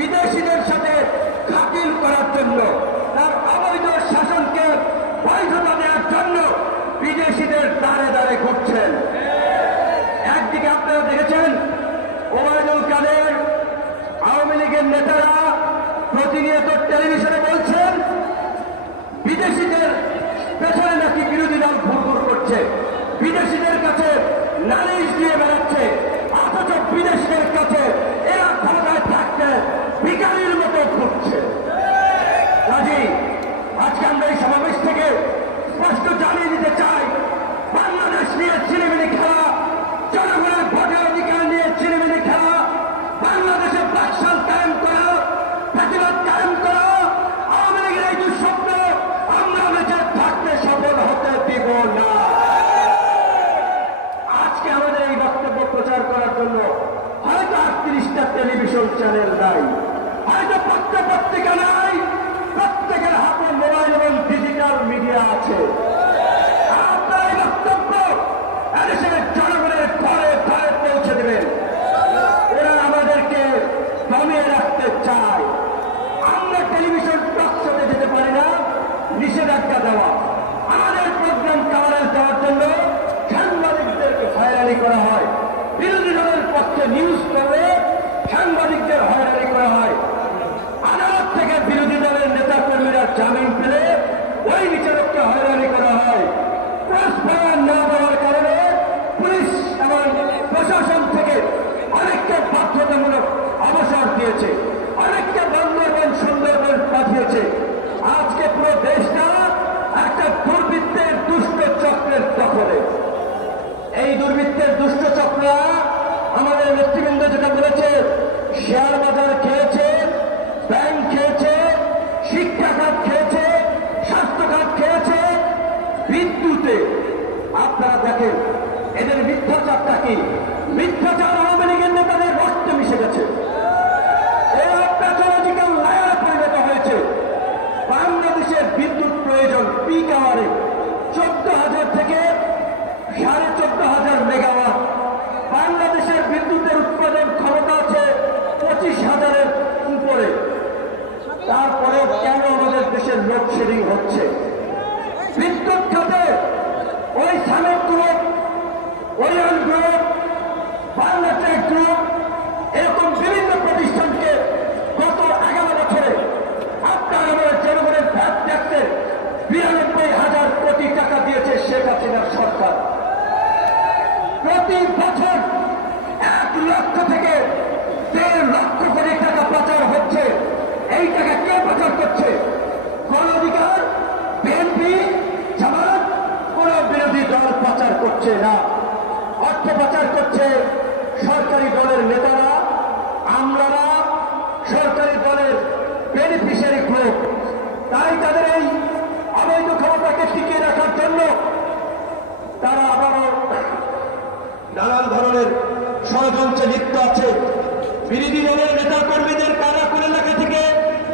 বিদেশিদের সাথে খাতির করার জন্য, তার অবৈধ শাসনকে বৈধতা দেওয়ার জন্য বিদেশিদের দ্বারে দ্বারে ঘুরছেন। একদিকে আপনারা দেখেছেন ওবায়দুল কাদের আওয়ামী লীগের নেতারা প্রতিনিয়ত টেলিভিশনে বলছেন বিদেশিদের পেছনে নাকি বিরোধী দল ঘুরঘুর করছে, বিদেশিদের কাছে নালিশ দিয়ে বেড়াচ্ছে, অথচ বিদেশিদের কাছে এরা ক্ষমতায় থাকতে ভিখারির মতো ঘুরছে। কাজী আজকে আমরা এই সমাবেশ থেকে স্পষ্ট জানিয়ে দিতে চাই, বাংলাদেশ নিয়ে ছিনিমিনি খেলা, জনগণের ভোটের অধিকার নিয়ে ছিনিমিনি খেলা, বাংলাদেশে বাকশাল কায়েম করা, প্রতিবাদ কায়েম করা, আওয়ামী লীগের এই দুঃস্বপ্ন আমরা বেঁচে থাকতে সফল হতে দিব না। আজকে আমাদের এই বক্তব্য প্রচার করার জন্য হয়তো 38টা টেলিভিশন চ্যানেল নাই, হয়তো পত্রিকা নাই, প্রত্যেকের হাতে মোবাইল এবং ডিজিটাল মিডিয়া আছে। আপনার এই বক্তব্য এদেশের জনগণের ঘরে ঘরে পৌঁছে দেবেন। এরা আমাদেরকে দমিয়ে রাখতে চায়। আমরা টেলিভিশন টক শোতে যেতে পারি না, নিষেধাজ্ঞা দেওয়া। আমাদের প্রোগ্রাম কাভারেজ দেওয়ার জন্য সাংবাদিকদেরকে হয়রানি করা হয়, বিরোধী দলের পক্ষে নিউজ করলে সাংবাদিকদের হয়রানি করা হয়। আদালত থেকে বিরোধী দলের নেতা কর্মীরা জামিন পেলে ওই বিচারককে হয়রানি করা হয়। ক্রস ফায়ার না দেওয়ার কারণে পুলিশ এবং প্রশাসন থেকে অনেককে বাধ্যতামূলক অবসর দিয়েছে, অনেককে বান্দরবান সুন্দরবন পাঠিয়েছে। আজকে পুরো দেশটা একটা দুর্বৃত্তের দুষ্ট চক্রের দখলে। এই দুর্বৃত্তের দুষ্ট চক্ররা আমাদের নেতৃবৃন্দ যেটা বলেছে, শেয়ার বাজার খেয়েছে, ব্যাংক খেয়েছে, শিক্ষা খাত খেয়েছে, স্বাস্থ্য খাত খেয়েছে, বিদ্যুতে। আপনারা দেখেন এদের মিথ্যাচারটা কি? মিথ্যাচার আওয়ামী লীগের নেতাদের রক্তে মিশে গেছে। এরা প্যাথোলজিক্যাল লায়ারে পরিণত হয়েছে। বাংলাদেশের বিদ্যুৎ প্রয়োজন পিক আওয়ারে 14,000 থেকে 14,500 মেগাওয়াট। বাংলাদেশের বিদ্যুতের উৎপাদন ক্ষমতা আছে 25,000-এর উপরে। তারপরে কেন আমাদের দেশের লোডশেডিং হচ্ছে? বিদ্যুৎ খাতে ওই Summit group, Orion group, Banglatech group, এরকম বিভিন্ন প্রতিষ্ঠানকে গত 11 বছরে আপনার আমাদের জনগণের ভ্যাট ট্যাক্সে 92,000 কোটি টাকা দিয়েছে শেখ হাসিনার সরকার। প্রতি বছর 1 লক্ষ থেকে 1.5 লক্ষ কোটি টাকা পাচার হচ্ছে। এই টাকা কে পাচার করছে? গণ অধিকার, বিএনপি, জামাত, কোন বিরোধী দল পাচার করছে না। অর্থ পাচার করছে সরকারি দলের নেতারা, আমলারা, সরকারি দলের বেনিফিশিয়ারি গ্রুপ। তাই তাদের এই অবৈধ ক্ষমতাকে টিকিয়ে রাখার জন্য তারা আবারও নানান ধরনের ষড়যন্ত্রে লিপ্ত আছে। বিরোধী দলের নেতা কর্মীদের কারা কোন এলাকা থেকে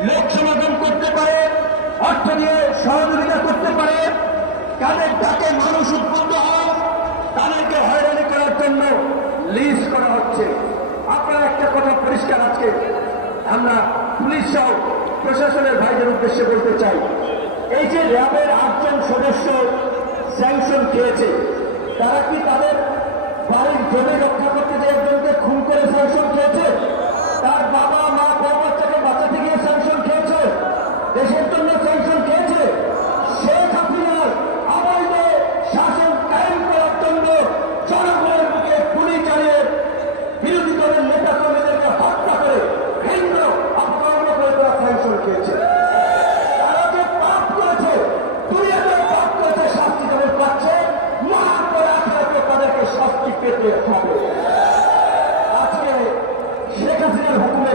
লোক সমাগম করতে পারে, অর্থ দিয়ে সহযোগিতা করতে পারে, কাদের ডাকে মানুষ উদ্বুদ্ধ হয়, তাদেরকে হয়রানি করার জন্য লিস্ট করা হচ্ছে। আপনার একটা কথা পরিষ্কার, আজকে আমরা পুলিশ সহ প্রশাসনের ভাইদের উদ্দেশ্যে বলতে চাই, এই যে র্যাবের 8 জন সদস্য স্যাংশন খেয়েছে, তারা কি তাদের বাড়ির জমি রক্ষা করতে যে একজনকে খুন করে স্যাংশন খেয়েছে? তার বাবা মা বউ বাচ্চাকে বাঁচাতে গিয়ে স্যাংশন খেয়েছে? দেশের জন্য স্যাংশন খেয়েছে? শেখ হাসিনার অবৈধ শাসন কায়েম করার জন্য জনগণের বুকে গুলি চালিয়ে বিরোধী দলের নেতা কর্মীদেরকে হত্যা করে কেন্দ্র অপকর্ম করে তারা স্যাংশন খেয়েছে। তারা যে পাপ করেছে, দুনিয়াতে পাপ করেছে, শাস্তি তাদের পাচ্ছে, মহান করে আখেরাতে তাদেরকে শাস্তি পেতে হবে। আজকে শেখ হাসিনার হুকুমে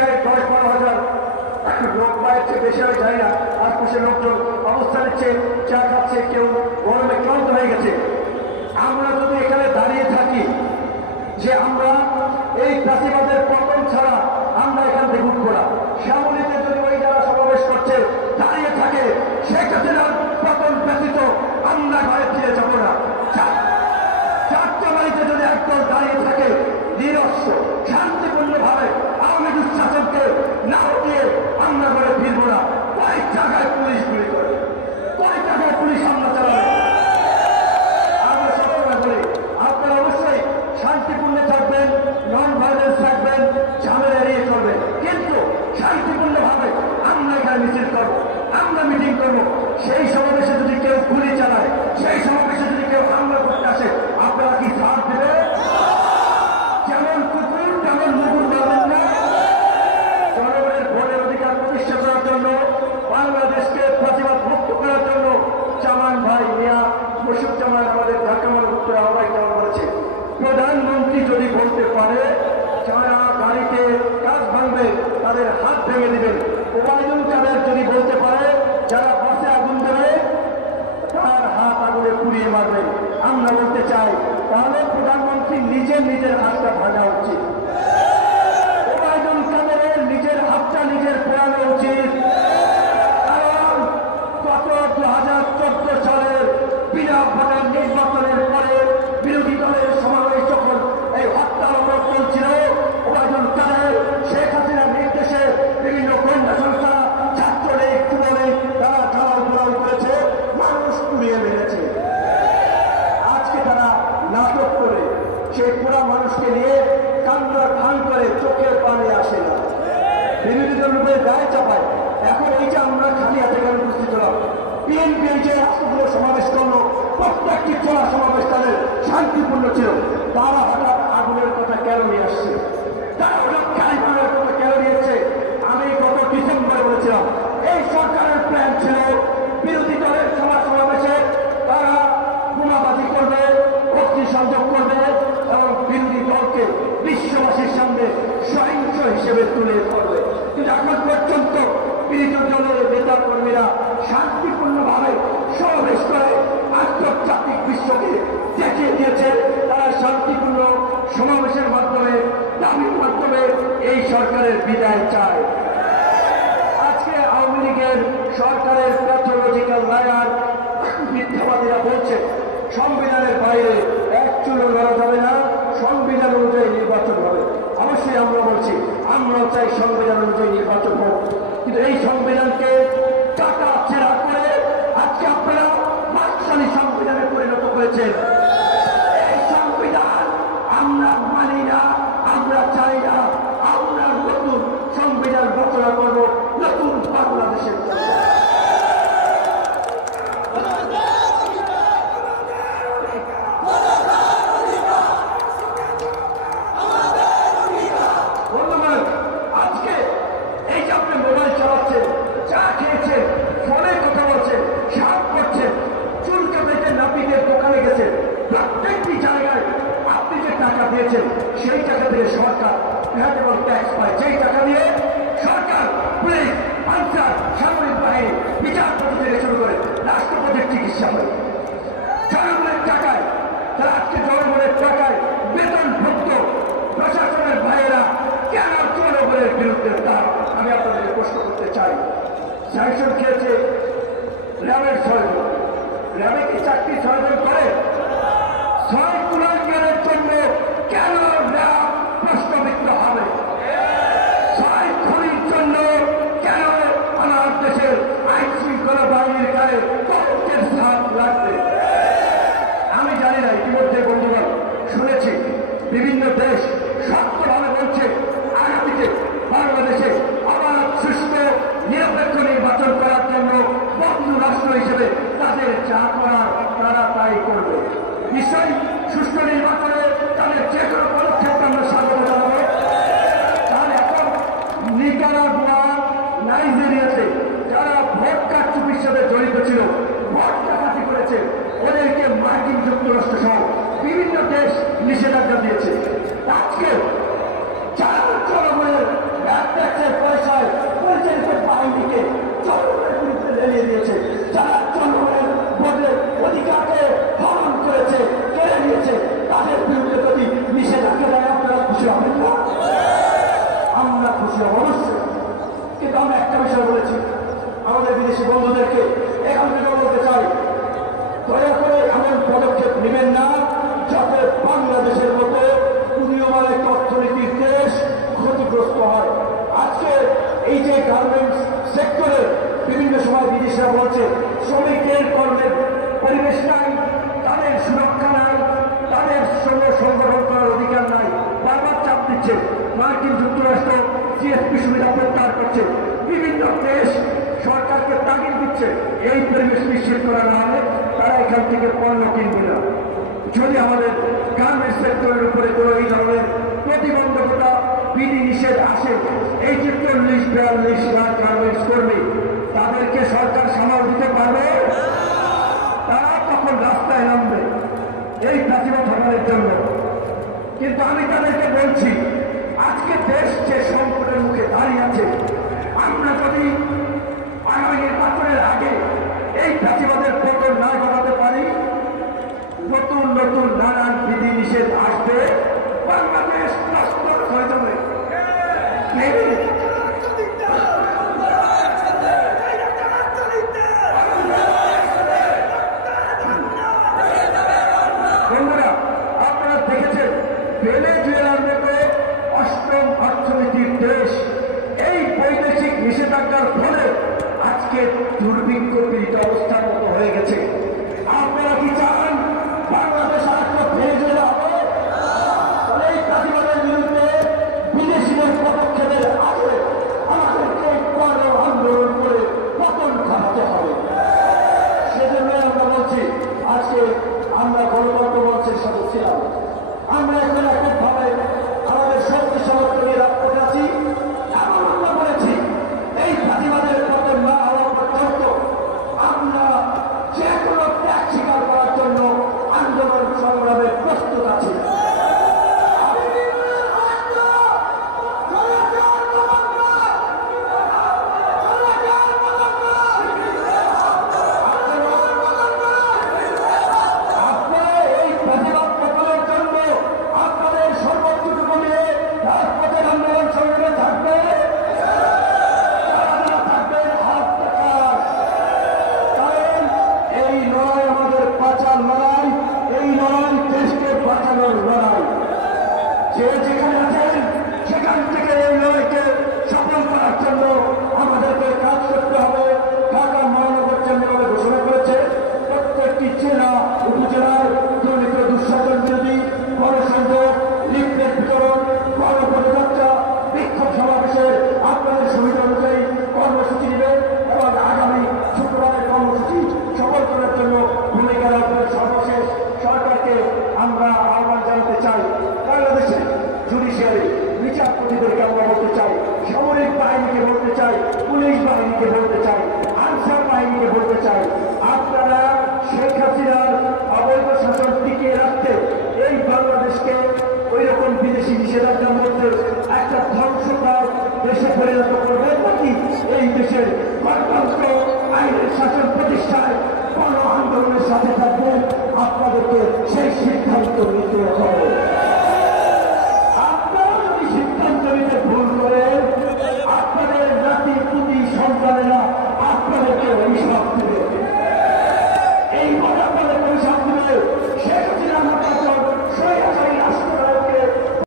প্রায় 10-12 হাজার লোক পায়ের চেয়ে বেশি আমি যাই না। আশপাশের লোকজন অবস্থা নিচ্ছে, চা খাচ্ছে, কেউ গরমে ক্লান্ত হয়ে গেছে। আমরা যদি এখানে দাঁড়িয়ে থাকি যে আমরা এই চাষিবাদের পতন ছাড়া আমরা এখান থেকে উঠবো না, শ্যামলীতে যদি ওই যারা সমাবেশ করছে দাঁড়িয়ে থাকে, শেখ হাসিনার পতন ব্যতীত আমরা ঘরে ফিরে যাবো না। চারটাবাড়িতে যদি একদল দাঁড়িয়ে থাকে নিরস্ব শান্তিপূর্ণভাবে আওয়ামী দুঃশাসনকে না দিয়ে আমরা ঘরে ফিরবো না। কয়েক জায়গায় পুলিশ গুলি করে, কয়েক জায়গায় পুলিশ হামলা চালাবে। আমরা সবসময় বলি আপনারা অবশ্যই শান্তিপূর্ণ থাকবেন, নন ভায়োলেন্স থাকবেন, ঝামেলা এড়িয়ে চলবেন, কিন্তু শান্তিপূর্ণভাবে আমরা এখানে মিছিল করবো, আমরা মিটিং করবো। সেই সমাবেশে যদি কেউ গুলি চালায়, সেই সমাবেশে যদি কেউ হামলা করতে আসে, আপনারা কি সাথ দেবে? যেমন কুকুর তেমন মুকুর পাবেন না। জনগণের ভোটের অধিকার প্রতিষ্ঠা করার জন্য, বাংলাদেশকে প্রতিবাদ মুক্ত করার জন্য জামান ভাই মিয়া মুশিদুজ্জামান আমাদের ঢাকা মহানগর আহ্বায়ক যেমন বলেছে, প্রধানমন্ত্রী যদি বলতে পারে যারা গাড়িতে কাজ ভাঙবে তাদের হাত ভেঙে দিবেন, ওবায়দুল কাদের যদি বলতে পারে যারা বাসে আগুন দেবে তার হাত আগুনে পুড়িয়ে মারবেন। আমরা বলতে চাই তাহলে প্রধানমন্ত্রী নিজের হাতটা ভাঙা উচিত, ওবায়দুল কাদেরের নিজের হাতটা নিজের পোড়ানো উচিত। কারণ গত 2014 সালের বিনা ভোটের নির্বাচনের পরে বিরোধী দলের সমাবেশ যখন এই হত্যা অবরোধ চলছিল, ওবায়দুল কাদের শেখ হাসিনার নির্দেশে বিভিন্ন গোয়েন্দা সংস্থা, ছাত্রলীগ, যুবলীগ তারা ঢালাও পোড়াও করেছে, মানুষ পুড়িয়ে মেরেছে। আজকে তারা নাটক করে সেই পুরা মানুষকে নিয়ে কান্নার ভান করে চোখের পানি আসে না, বিরোধী দলের গায়ে চাপায়। এখন এই যে আমরা খালি হাতে এখানে উপস্থিত হলাম, বিএনপি এই যে এতগুলো সমাবেশ করলো, প্রত্যেকটি চলা সমাবেশ তাদের শান্তিপূর্ণ ছিল। তারা হঠাৎ আগুনের কথা কেন নিয়ে আসছে, তারা হঠাৎ কালিমানের কথা কেন নিয়েছে? আমি গত ডিসেম্বরে বলেছিলাম এই সরকারের প্ল্যান ছিল বিরোধী দলের সমাবেশে তারা বোমাবাজি করবে, অগ্নি সংযোগ করবে এবং বিরোধী দলকে বিশ্ববাসীর সামনে সহিংস হিসেবে তুলে ধরবে। কিন্তু এখন পর্যন্ত বিরোধী দলের নেতা কর্মীরা শান্তিপূর্ণভাবে সমাবেশ করে আন্তর্জাতিক বিশ্বকে দেখিয়ে দিয়েছে তারা শান্তিপূর্ণ সমাবেশের মাধ্যমে, দাবির মাধ্যমে এই সরকারের বিদায় চায়। আজকে আওয়ামী লীগের সরকারের প্যাথোলজিক্যাল লায়ার মিথ্যাবাদীরা বলছে সংবিধানের বাইরে এক চুলো লড়া যাবে না, সংবিধান অনুযায়ী নির্বাচন হবে। অবশ্যই আমরা বলছি আমরাও চাই সংবিধান অনুযায়ী নির্বাচন হোক, কিন্তু এই সংবিধানকে টাকা ছেড়া করে আজকে আপনারা বাকশালী সংবিধানে পরিণত করেছেন। এই সংবিধান আমরা মানি না, আমরা চাই না। আমরা নতুন সংবিধান রচনা করব, নতুন বাংলাদেশের জন্য। আজকে এই যে আপনি মোবাইল চালাচ্ছেন, চা খেয়েছেন, ফোনে কথা বলছেন, শাক করছেন, চুল কাটাইতে নাপিতের দোকানে গেছেন, প্রত্যেকটি জায়গায় আপনি যে টাকা দিয়েছেন সেই টাকা থেকে সরকার ভ্যাটেবল ট্যাক্স পায়। যেই টাকা দিয়ে সরকার পুলিশ, আনসার, সামরিক বাহিনী, বিচারপতি থেকে শুরু করে রাষ্ট্রপতির চিকিৎসা হয় জনগণের টাকায়। তারা আজকে জনগণের টাকায় বেতনভুক্ত প্রশাসনের ভাইয়েরা কেন জনগণের বিরুদ্ধে তার আমি আপনাদেরকে প্রশ্ন করতে চাই। স্যাংশন খেয়েছে র্যাবের 6 জন, র্যাবে কি চাকরি 6 জন করে? 6 কুলাঙ্গারের জন্য কেন র্যাব প্রশ্নবিদ্ধ হবে? 6 খুনির জন্য কেন আমার দেশের আইন শৃঙ্খলা বাহিনীর গায়ে তর্কের ছাপ লাগবে? আমি জানি না, ইতিমধ্যে বন্ধুগণ শুনেছি বিভিন্ন দেশ শক্তভাবে বলছে আগামীতে বাংলাদেশে আবার সুস্থ নিরপেক্ষ নির্বাচন করার জন্য বন্ধু রাষ্ট্র হিসেবে তাদের যা করার তারা তাই করবে। নিশ্চয়ই সুষ্ঠু নির্বাচনে তাদের যে কোনো পদক্ষেপ আমরা স্বাগত জানাবো। তার এখন নিকারাগুয়া, নাইজেরিয়াতে যারা ভোট কারচুপির সাথে জড়িত ছিল, ভোট ডাকাতি করেছে, ওদেরকে মার্কিন যুক্তরাষ্ট্র সহ বিভিন্ন দেশ নিষেধাজ্ঞা দিয়েছে। আজকে যারা জনগণের ট্যাক্সের পয়সায় পরিচালিত বাহিনীকে জনগণের বিরুদ্ধে লেলিয়ে দিয়েছে, যারা জনগণের ভোটের অধিকারকে হরণ করেছে, কেড়ে নিয়েছে, তাদের বিরুদ্ধে যদি নিষেধাজ্ঞা দেয় আপনারা খুশি হবেন না? আমরা খুশি হব অবশ্যই। কিন্তু আমরা একটা বিষয় বলেছি আমাদের বিদেশি বন্ধুদেরকে, এখান থেকে বলতে চাই, দয়া করে এমন পদক্ষেপ নেবেন না যাতে বাংলাদেশের মতো উদীয়মান একটা অর্থনীতির দেশ ক্ষতিগ্রস্ত হয়। আজকে এই যে গার্মেন্টস সেক্টরে বিভিন্ন সময় বিদেশিরা বলছে শ্রমিকদের কর্মের পরিবেশ নাই, তাদের সুরক্ষা নাই, তাদের সঙ্গে সংগঠন করার অধিকার নাই, বারবার চাপ দিচ্ছে। মার্কিন যুক্তরাষ্ট্র জিএসপি সুবিধা প্রত্যাহার করছে, বিভিন্ন দেশ সরকারকে তাগিদ দিচ্ছে এই পরিবেশ নিশ্চিত করা না হলে তারা এখান থেকে পণ্য কিনবে না। যদি আমাদের গার্মেন্টস সেক্টরের উপরে কোনো এই ধরনের প্রতিবন্ধকতা বিধি নিষেধ আসে, এই যে 40-42 লাখ গার্মেন্টস কর্মী তাদেরকে সরকার সামাল দিতে পারবে? তারা তখন রাস্তায় নামবে এই প্রাচীনতা ধর্মের জন্য। কিন্তু আমি তাদেরকে বলছি, আজকে দেশ যে সংকটের মুখে দাঁড়িয়ে আছে, আমরা যদি আগামী নির্বাচনের আগে এই প্রাচীনতার পতন না ঘটাতে পারি, নতুন নতুন নানান বিধি নিষেধ আসবে, বাংলাদেশ নষ্ট হয়ে যাবে। বন্ধুরা, আপনারা দেখেছেন ভেনেজুয়েলার মতো অষ্টম অর্থনীতির দেশ এই বৈদেশিক নিষেধাজ্ঞার ফলে আজকে দুর্ভিক্ষ পীড়িত অবস্থার মতো হয়ে গেছে। আপনারা কি চান বাংলাদেশ আরেকটা ভেনেজুয়েলা হবে? এই প্রাচীনতার বিরুদ্ধে বিদেশিদের পদক্ষেপের আগে আমাদেরকে গণ আন্দোলন করে পতন ঘটাতে হবে। সেজন্য আমরা বলছি, আজকে আমরা গণতন্ত্র মঞ্চের সাথে ছিলাম, আমরা এখন একভাবে আমাদের শক্তি সমর্থনে রাখতে আছি। এমন আমরা বলেছি এই প্রাচীনতার পতন না হওয়া পর্যন্ত আমরা যে কোনো ত্যাগ স্বীকার করার জন্য আন্দোলন সংগ্রামে প্রস্তুত আছি। যে যেখানে আছেন সেখান থেকে এই লড়াইকে সফল করার জন্য আমাদেরকে কাজ করতে হবে। ঢাকা মহানগর কেন্দ্রভাবে ঘোষণা করেছে প্রত্যেকটি জেলা উপজেলায় দুর্নীতি দুঃশাসন বিরোধী গণসংযোগ, লিফলেট বিতরণ, গণপদযাত্রা, বিক্ষোভ সমাবেশের আপনাদের সুবিধা অনুযায়ী কর্মসূচি নেবে এবং আগামী শুক্রবারের কর্মসূচি সফল করার জন্য ভূমিকা রাখবে। সর্বশেষ সরকারকে আমরা আহ্বান জানাতে চাই, বাংলাদেশের জুডিশিয়ারি বিচারপতিদেরকে আমরা বলতে চাই, সামরিক বাহিনীকে বলতে চাই, পুলিশ বাহিনীকে বলতে চাই, আনসার বাহিনীকে বলতে চাই, আপনারা শেখ হাসিনার অবৈধ শাসন টিকিয়ে রাখতে এই বাংলাদেশকে ওই রকম বিদেশি নিষেধাজ্ঞার মধ্যে একটা ধ্বংসকার দেশে পরিণত করবেন নাকি এই দেশের গণতন্ত্র আইনের শাসন প্রতিষ্ঠায় গণ আন্দোলনের সাথে থাকবেন? আপনাদেরকে সেই